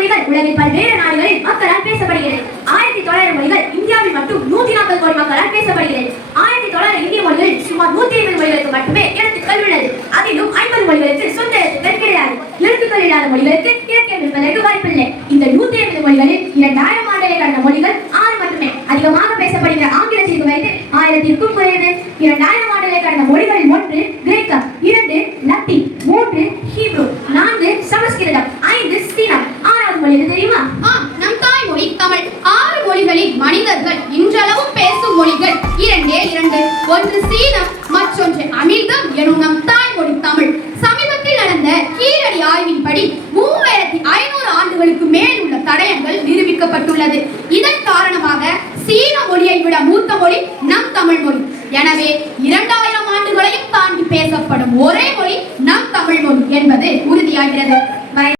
மொழிகள் உலகில் பல்வேறு நாடுகளில் மக்களால் பேசப்படுகிறது. 1900 மொழிகள் இந்தியாவில் மட்டும் 140 கோடி மக்களால் பேசப்படுகிறது. 1900 இந்திய மொழிகளில் சுமார் 150 மொழிகளுக்கு மட்டுமே எழுத்துக்கள் உள்ளது. அதிலும் 50 மொழிகளுக்கு சொந்த எழுத்துக்கள் கிடையாது. எழுத்துக்கள் இல்லாத மொழிகளுக்கு இலக்கியம் இருப்பதற்கு வாய்ப்பில்லை. இந்த 150 மொழிகளில் 2000 ஆண்டுகளை கடந்த மொழிகள் 6 மட்டுமே. அதிகமாக பேசப்படுகிற ஆங்கிலத்திற்கு வயது 1000க்கும் குறைவு. 2000 ஆண்டுகளை கடந்த மொழிகளில் 1 கிரேக்கம், 2 லத்தீன், 3 ஹீப்ரு, 4 சமஸ்கிருதம்,